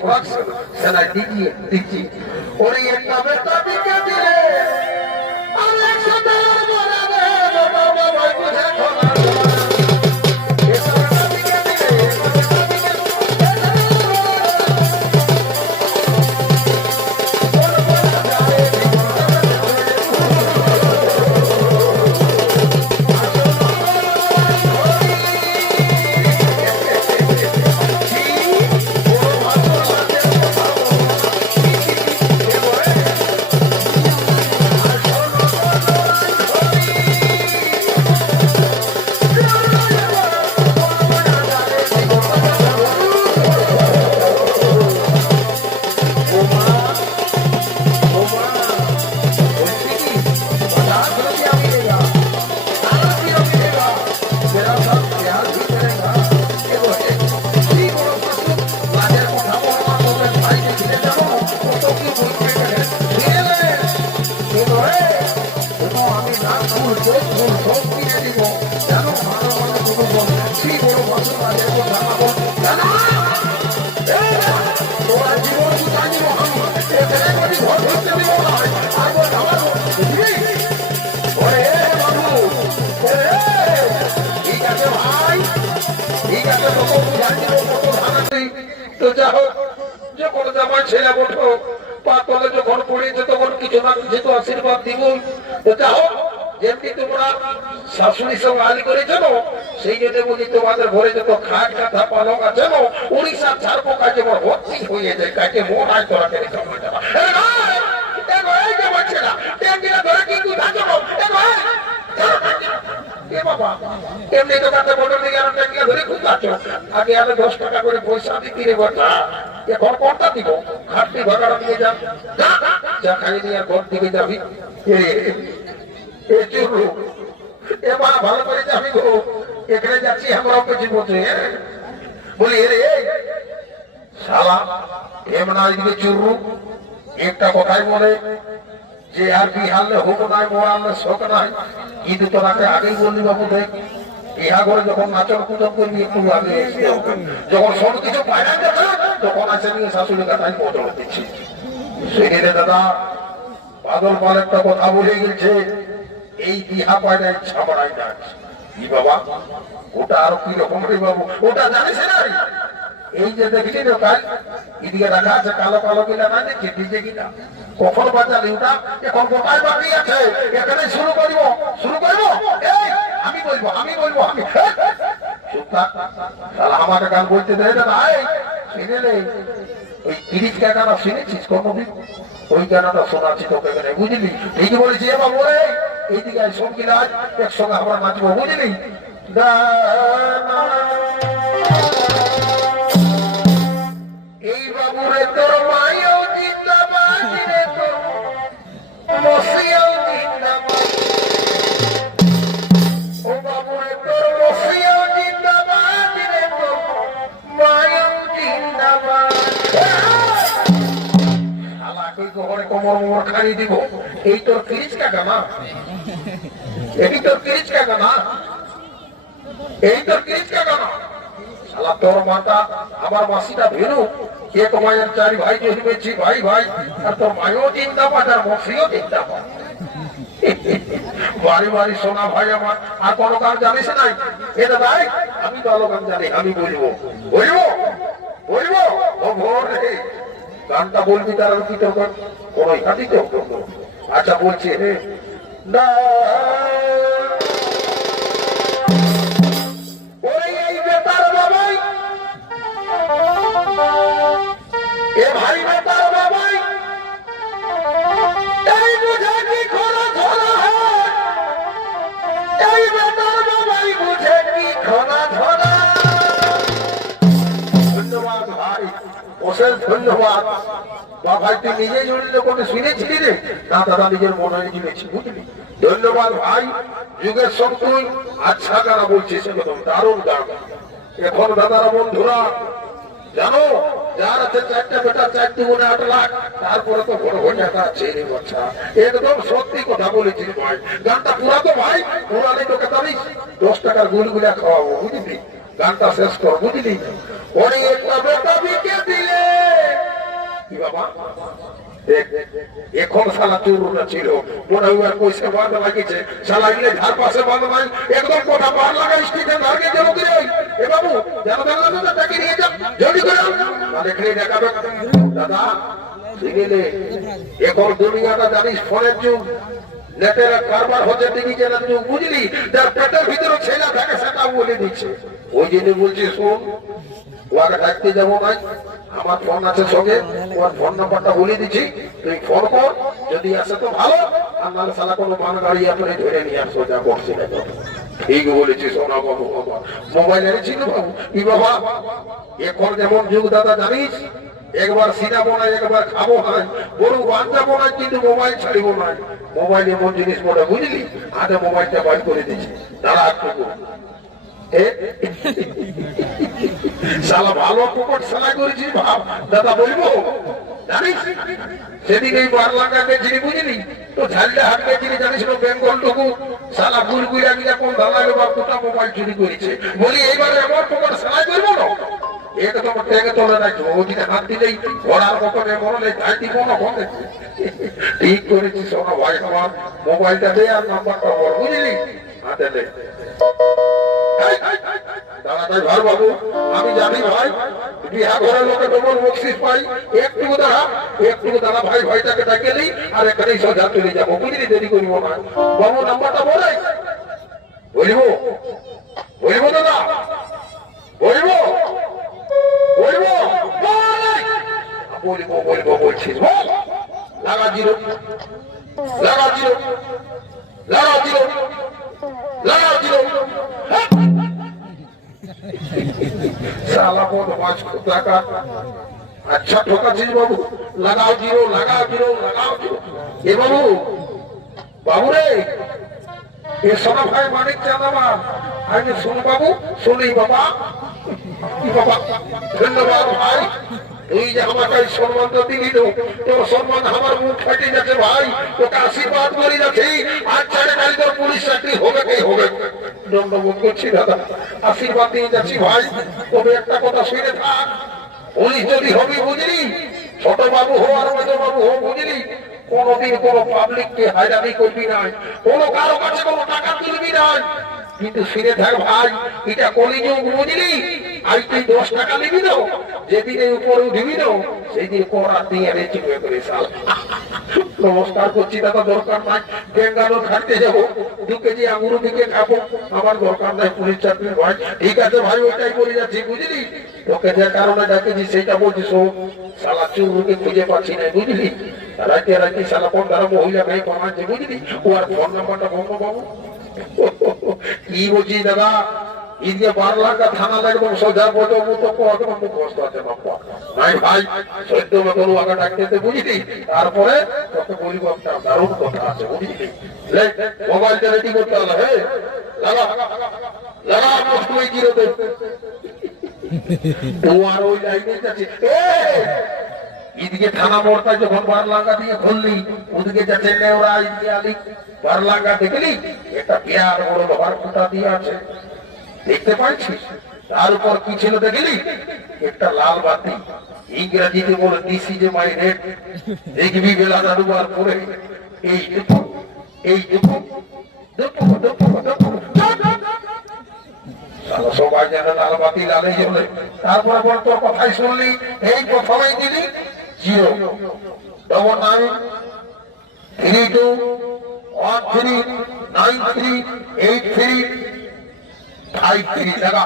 Production সেনা দিচ্ছি ওরে একটা বেটা বিকে দিলে আর একসাথে বলাবে বাবা বাবা বুঝে খোলা তো যা হোক যখন জামাই ছেলে বঠো পাতলে যখন পড়েছে তখন কিছু না কিছু তো আশীর্বাদ দিব। তো যা হোক যেমনি তোমরা শাশুড়ির সঙ্গে আলি করেছ সেই জন্য বলি তোমাদের ঘরে যত খাট কাঁথা পালক আছে উড়িষ্যার ঝাড় পোকা যেমন ভর্তি হয়ে যায় কাকে মন হয় তোরা কেন এমনি তো কাছে বটল দিকে আর টাকা ধরে খুব আছো আগে আমি 10 টাকা করে পয়সা দিতে রে বটা এখন কোনটা দিব খাটনি ভাগাড়া দিয়ে যা যা খাই নিয়ে ঘর দিকে যাবি এ চুরু এবার ভালো করে যাবি গো এখানে যাচ্ছি আমরা কিছু বলছে বলি রে শালা এমন আজকে চুরু একটা কথাই বলে যে আর বিহালে হোক নাই মোড়ালে শোক নাই কিন্তু তোরাকে আগেই বললি বাবু দেখ ইহা করে যখন নাচন কুচন করবি একটু আগে যখন সব কিছু পায়না যাবে তখন আছে নিয়ে শাশুড়ি কাটাই বদল দিচ্ছি সেই দাদা বাদল পাল একটা কথা বলে গেছে এই বিহা পায়না ছামারাই নাচ কি বাবা ওটা আরো কি রকম রে বাবু ওটা জানিস না এই যে দেখলি না কাল এদিকে রাখা আছে কালো কালো কিনা না দেখছি ডিজে কিনা কখন বাজালি ওটা এখন কোথায় বাকি আছে এখানে শুরু করব এই আমি বলবো আমি আমার গান বলতে দেয় না শুনে ওই 30 টাকা শুনেছিস কোনদিন ওই গানটা শোনাচ্ছি তোকে এখানে বুঝলি এই যে বলেছি এবার বলে এইদিকে সব কিনা একসঙ্গে আমরা নাচবো বুঝলি এই বাবুরে তোর মায়েও জিন্দাবাদ রে তোর মসিয়াও জিন্দাবাদ ও বাবুরে তোর মসিয়াও জিন্দাবাদ রে তোর মায়েও জিন্দাবাদ শালাকে ঘরে কোমর খাড়ি দিব এই তোর 30 টাকা না এই তোর 30 টাকা না এই তোর 30 টাকা না শালা তোর মাতা আমার মাসিটা ভেরু এক মায়ের 4 ভাই জন্মেছি ভাই ভাই আর তোর মায়ও জিন্দাবাদ আর মসিও জিন্দাবাদ বাড়ি বাড়ি সোনা ভাই আমার আর কোনো গান জানিস নাই এটা ভাই আমি ভালো গান জানি আমি বলবো ও ভোর রে গানটা বলবি তার কি তোর কোনো ইহাতি তো আচ্ছা বলছি রে না ধন্যবাদ ভাই তুই নিজে জড়িলে কোনো শুনেছিলি রে না দাদা নিজের মনে জুড়েছি বুঝলি ধন্যবাদ ভাই যুগের সব তুই আচ্ছা গানা বলছিস একদম দারুণ গান এখন দাদারা বন্ধুরা জানো যার আছে 4টা বেটা 4 দুগুণে 8 লাখ তারপরে তো বড় হয়ে যাতা ছেলে বাচ্চা একদম সত্যি কথা বলেছিস ভাই গানটা পুরা তো ভাই পুরালে তোকে জানিস 10 টাকার গুলগুলা খাওয়াবো বুঝলি গানটা শেষ কর বুঝলি ওরে একটা বেটা বিকে দিলে বাবা এখন শালা চুরুটা ছিল মনে হয় পয়সা বাঁধা লাগিয়েছে শালা গিলে ধার পাশে বাঁধা নাই একদম কোটা পার লাগা স্টিতে দাঁড়িয়ে যাবো কি এ বাবু জানো দাদা তাকে নিয়ে যাও জলদি করে দেখলে দেখাবে দাদা বুঝলে এখন দুনিয়াটা জানিস ফোনের যুগ নেটের কারবার হচ্ছে ডিজিটাল যুগ বুঝলি যার পেটের ভিতরে ছেলে থাকে সেটা বলে দিচ্ছে ওই জন্য বলছি শোন ওকে ডাকতে যাবো নাই আমার ফোন আছে সঙ্গে ওর ফোন নাম্বারটা বলে দিচ্ছি তুই ফোন কর যদি আসে তো ভালো আর নাহলে সালা কোনো মান গাড়ি আপনি ধরে নিয়ে আসো যা করছি না ঠিক বলেছি সোনা বাবু বাবা মোবাইল এনেছিল বাবু কি বাবা এখন যেমন যুগ দাদা জানিস একবার সিনেমা নাই একবার খাবো নাই বড় বাঁচাবো না কিন্তু মোবাইল ছাড়িব না মোবাইল এমন জিনিস বলে বুঝলি আগে মোবাইলটা বাইর করে দিচ্ছি দাঁড়া একটু শালা ভালো পুকুর সেলাই করেছি ভাব দাদা বলবো জানিস সেদিন এই বার লাগা গেছিলি বুঝলি তো ঝালটা হাত গেছিলি জানিস না বেঙ্গল টুকু শালা গুড়গুড়া গিলা কোন দালালে বা কোটা মোবাইল চুরি করেছে বলি এইবার এমন পুকুর সেলাই করবো না একদম টেকে তোলে রাখছো ওদিকে হাত দিলেই ঘোড়ার মতনে মরলে যাই দিব না বলে ঠিক করেছি সোনা ভাই আমার মোবাইলটা দে আর নাম্বারটা বল বুঝলি হাতে দে দাঁড়াতাই ভাই বাবু আমি জানি ভাই বিহা ঘরের লোকে ডবল বকশিস পাই একটুকু দাঁড়া ভাই ভাইটাকে ডাকে দিই আর এখানেই সোজা চলে যাবো বুঝলি দেরি করিব না বাবু নাম্বারটা বলে বলবো দাদা বলবো বলছিস লাগা জিরো আচ্ছা ঠকাছিস বাবু লাগাও জিরো এ বাবু রে এ সোনা ভাই মানিক চাঁদ আমার আমি শুন বাবু শুনি বাবা কি বাবা ধন্যবাদ ভাই তুই যে আমাকে সম্মান দিলি তোর সম্মান আমার মুখ ফাটে যাচ্ছে ভাই তোকে আশীর্বাদ করি যাচ্ছি আর চারে কালি তোর পুলিশ চাকরি হবে কি হবে দণ্ডবোধ করছি দাদা আশীর্বাদ দিয়ে যাচ্ছি ভাই তবে একটা কথা শুনে থাক পুলিশ যদি হবি বুঝলি ছোট বাবু হো আর বড় বাবু হো বুঝলি কোনদিন কোন পাবলিককে হয়রানি করবি নাই কোন কারো কাছে কোনো টাকা তুলবি নাই কিন্তু শুনে থাক ভাই এটা কলিযুগ বুঝলি আর তুই 10 টাকা নিবি না যেদিন উপরে উঠবি না সেই দিন কোরআন দিয়ে রেচি হয়ে করে সাল নমস্কার করছি দাদা দরকার নাই বেঙ্গালোর খাটতে যাবো 2 কেজি আঙুর দিকে খাবো আমার দরকার নাই পুলিশ চাকরি ভাই ঠিক আছে ভাই ওইটাই বলে যাচ্ছি বুঝলি তোকে যে কারণে ডাকেছি সেটা বলছি শোন শালা চুরুকে খুঁজে পাচ্ছি না বুঝলি রাতে শালা কোন দ্বারা মহিলা মেয়ে বানাচ্ছে বুঝলি ও আর ফোন নাম্বারটা বন্ধ বাবু কি বলছি দাদা ইদিকে 12 লাখ থানা একদম সোজা বলতো তো একদম মুখস্থ আছে বাবা নাই ভাই সদ্য মতন আগা ডাকতে বুঝলি তারপরে তোকে বলবো একটা দারুণ কথা আছে বুঝলি মোবাইলটা রেডি করতে হবে হ্যাঁ লাগা মুশকিল জিরো দে তোমার ওই লাইনে যাচ্ছে এদিকে থানা মোড়টা যখন 12 লাখ দিয়ে খুললি ওদিকে যাচ্ছে নেওরা এদিকে আলি 12 লাখ দেখলি একটা বিয়ার বড় লোহার খুঁটা দিয়ে আছে দেখতে পাচ্ছিস তার উপর কি ছিল দেখলি একটা লাল বাতি ইংরেজিতে বলে দিস ইজ মাই রেড দেখবি বেলা দাঁড়ুবার পরে এই সবাই যেন লাল বাতি লালে জ্বলে তারপরে বল তোর কথাই শুনলি এই প্রথমেই দিলি 09932139383 টাকা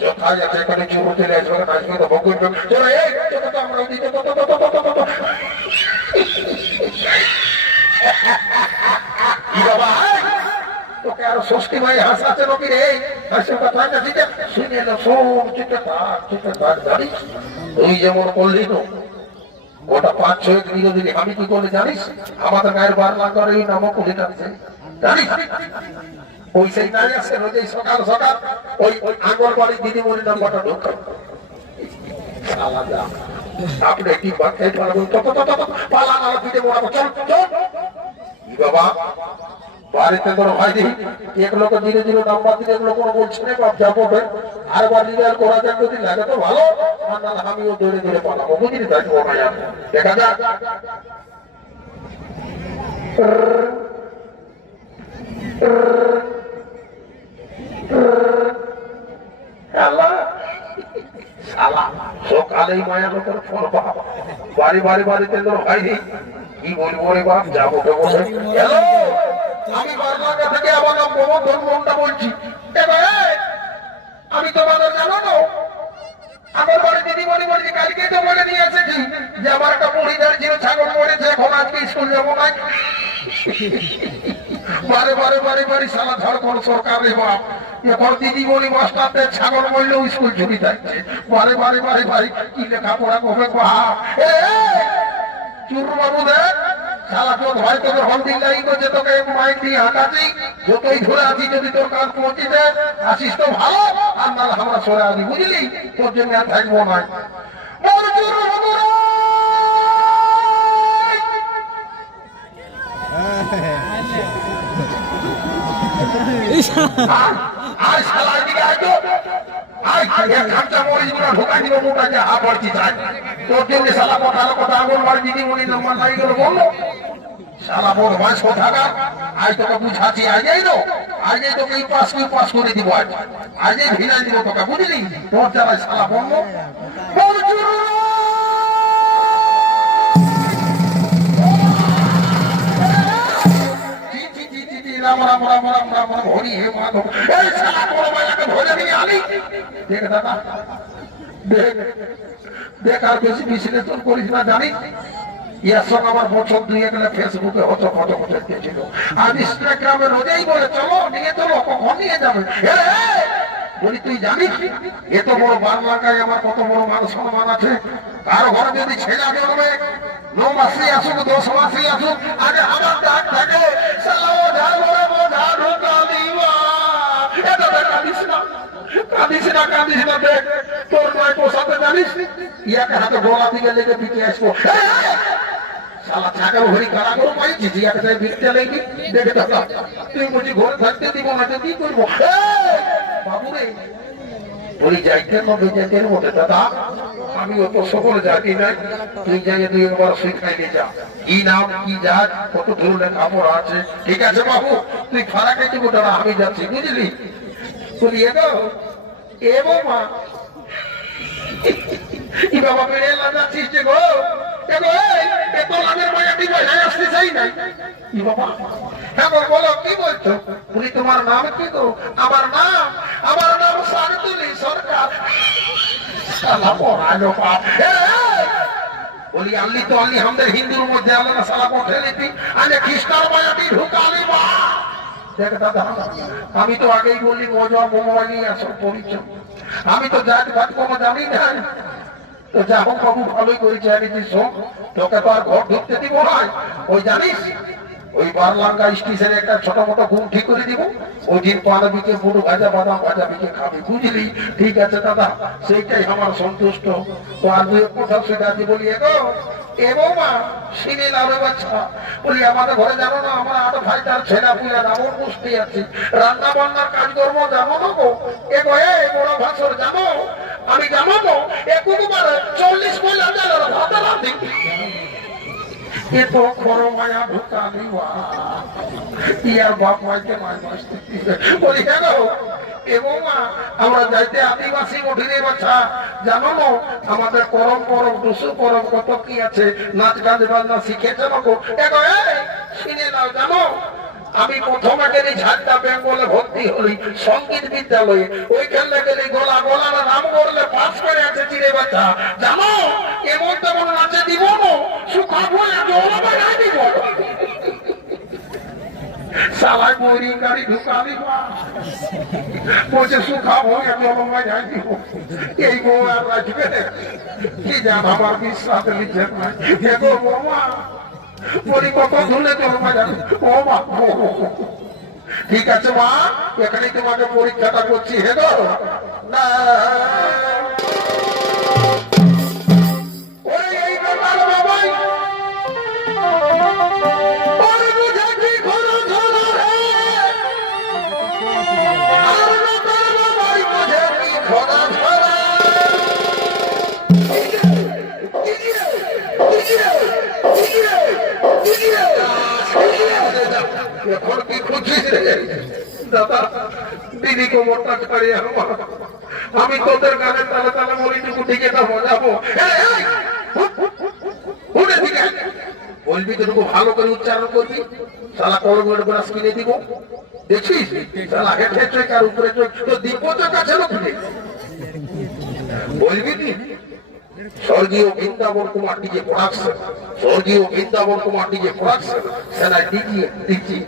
যথা যাচ্ছে এখানে চুরু চলে আসবে নাচবে তো ভোগ করবে চলো এই আমরা দিতে কি বাবা তোকে আরো ষষ্ঠী ভাই হাসাচ্ছে নাকি রে হাসে কথা কাছে শুনে না সব চুপে থাক জানিস তুই যেমন করলি তো ওটা 5-6 দিন যদি আমি কি করে জানিস আমাদের গায়ের 12 লাখ করে এই নামক কুলিটা জানিস ওই সেই নাই আছে রোজই সকাল ওই আঙ্গনবাড়ি দিদিমণি নাম্বারটা ঢোকা আপনি কি বাদ খাইতে পারবেন পালা না পিঠে মোড়া চল বাবা বাড়িতে তোর ভাই দিই এক লোক ধীরে ধীরে নাম্বার দিলে এগুলো কোনো বলছে না বাপ যাবো আর বাড়ি আর করা যাক যদি লাগে তো ভালো আর না আমিও ধরে ধরে পালাবো বুঝলি থাকবো না দেখা যাক সকালেই মায়া লোকের ফল বাপ বাড়ি বাড়ি বাড়িতে তোর ভাই দিই কি বলবো রে বাপ যাবো তো বলে হ্যালো আমি বারলাকা থেকে আমার নাম গোবর্ধন মন্ডা বলছি আমি তোমাদের জানো না আমার বাড়ি দিদিমণি বলছি কালকে তো বলে নিয়ে এসেছি যে আমার একটা পরিবার ছিল ছাগল মরেছে এখন আজকে স্কুল যাবো না বারে বারে বাড়ি বাড়ি সালা ঝাড়খণ্ড সরকার রে বাপ এখন দিদিমণি মাস্টারদের ছাগল মরলেও স্কুল ছুটি থাকছে বারে বারে বারে বাড়ি কি লেখাপড়া করবে বাপ চুরু বাবু দেখ শালা তোর ভাই তোকে হলদিন লাইন করছে তোকে মাইক দিয়ে হাঁটাচ্ছি যতই ধরে আছি যদি তোর কাজ পৌঁছে যায় আসিস তো ভালো আর নাহলে আমরা সরে আসি বুঝলি তোর জন্য আর থাকবো না আর শালা দিকে আইতো আই এক খামচা মরিচ গুলো ঢোকাই দিব মুখটাকে হা পড়ছি চাই তোর জন্য শালা কথা আঙুলবাড়ি দিদিমণি নাম্বার নাই গেল বললো শালা বড় মাছ কোথাকার আজ তোকে বুঝাচ্ছি আজই তোকে এই পাস করে দিব আজই ভিড়াই দিব তোকে বুঝলি তোর যারা শালা বললো রাম রাম রাম রাম রাম রাম হরি হে মাধব এই শালা বড় মায়াকে ধরে নিয়ে আলি দেখ দাদা দেখ আর বেশি বিশ্লেষণ করিস না জানিস ইয়ার সঙ্গে আমার বছর দুয়ে গেলে ফেসবুকে হতো ফটো দিয়েছিল আর ইনস্টাগ্রামে রোজেই বলে চলো কখন নিয়ে যাবে বলি তুই জানিস এত বড় বাংলাকায় আমার কত বড় মান সম্মান আছে কারো ঘরে যদি ছেলে জন্মে 9 মাসে আসুক 10 মাসে আসুক আগে আমার ডাক থাকে কাঁদিস না দেখ তোর নয় পোষাতে জানিস ইয়াকে হাতে গলা দিকে লেগে পিঠে আসবো শালা ছাগল হরি কারা করে পাইছি ইয়াকে তাই বিকতে লেগে দেখে দাদা তুই বুঝি ঘরে থাকতে দিব না তো কি করবো বাবু রে বলি যাইতে কবে যেতে বলে দাদা আমি অত সকলে জানি নাই তুই যাই তুই একবার শিখাই নিয়ে যা কি নাম কি জাত কত ধরনের কাপড় আছে ঠিক আছে বাবু তুই ফারাকে দিব দাদা আমি যাচ্ছি বুঝলি বলি এ মা ই বাবা বেড়ে লাগাচ্ছিস যে গো এত লাভের মায়াটি বসায় আসতে চাই নাই ই বাবা হ্যাঁ বলো কি বলছো বলি তোমার নাম কি গো আমার নাম শান্তলি সরকার শালা পড়ালো বাপ বলি আল্লি তো আল্লি আমাদের হিন্দুর মধ্যে আল্লাহ শালা পঠে নিতি আজ খ্রিস্টান মায়াটি ঢুকালি বা দেখ দাদা আমি তো আগেই বললি মজা মোবাইল আসল পরিচয় আমি তো জাত ভাত কোনো জানি না তো যা হোক বাবু ভালোই করেছে তোকে তো আর ঘর ঢুকতে দিব না ওই জানিস ওই বারলাঙ্গা স্টেশনে একটা ছোট মোটো ঘুম ঠিক করে দিব ওই দিন পানা বিকে পুরো ভাজা বাদাম ভাজা বিকে খাবি বুঝলি ঠিক আছে দাদা সেইটাই আমার সন্তুষ্ট তো আর দুই কোথাও সেটা আছে বলি মা সিনে লাভে বাচ্চা বলি আমাদের ঘরে জানো না আমরা 8 ভাইটার ছেলে পুলা রাবণ পুষতে আছি রান্না বান্নার কাজকর্ম জানো না গো বড় ভাষর জানো আমি জানো তো একবার 40 পয়লা জানার ভাত রাঁধি এ তো খর মায়া ঢুকালি ইয়ার বাপ মাইকে বলি আমরা যাইতে আদিবাসী মঠিরে বাচ্চা জানো না আমাদের করম টুসু করম কত কি আছে নাচ গান বাজনা শিখেছে শুনে নাও জানো আমি প্রথমে গেলি ঝাড়টা বেঙ্গলে ভর্তি হলি সঙ্গীত বিদ্যালয়ে ওইখানে গেলি গলার নাম করলে পাস করে আছে চিরে বাচ্চা জানো এমন তেমন নাচে দিব না সুখা বলে দিব সালাই মরি গাড়ি ঢুকালি বলছে সুখা ভোগে জলময় যাই দিব এই বউ আর রাখবে কি জান আমার বিশ্বাস লিখছে না এগো বৌমা বলি কত ধুলে জলময় যাবে ও মা ঠিক আছে মা এখানে তোমাকে পরীক্ষাটা করছি হে গো না এখন কি খুঁজিস রে দাদা? দিদি কোমরটা ছাড়িয়ে আমার, আমি তোদের গানের তালে তালে মরিটুকু টিকেটা মজাবো। বলবি তো ভালো করে উচ্চারণ করবি, শালা কলমের ব্রাশ কিনে দিব। দেখছিস শালা হেঁটে চোখ আর উপরে চোখ, তো দিব চোখ আছে লোককে। বলবি কি স্বর্গীয় বৃন্দাবন কুমার ডিজে প্রোডাকশন, স্বর্গীয় বৃন্দাবন কুমার ডিজে প্রোডাকশন, সেনা ডিজি ডিজি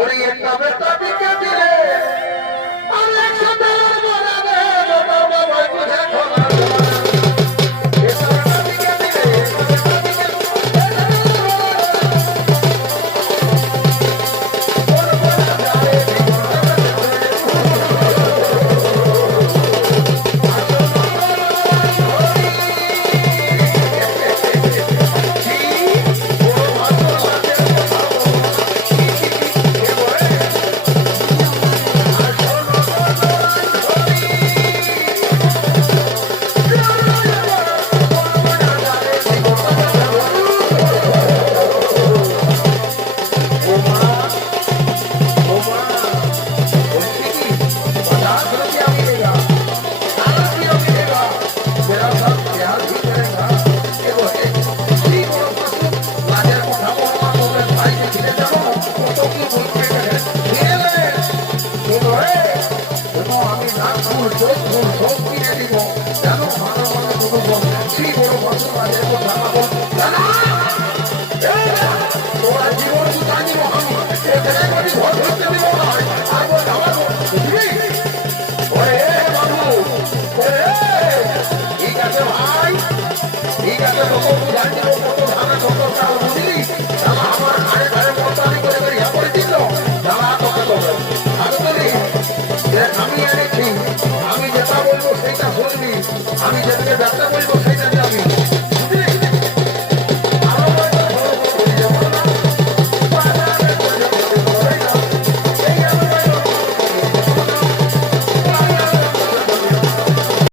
ওই একটা বেটা দিকে দিলে আর একসাথে বলাবে বাবা বাবা বুঝে খোলা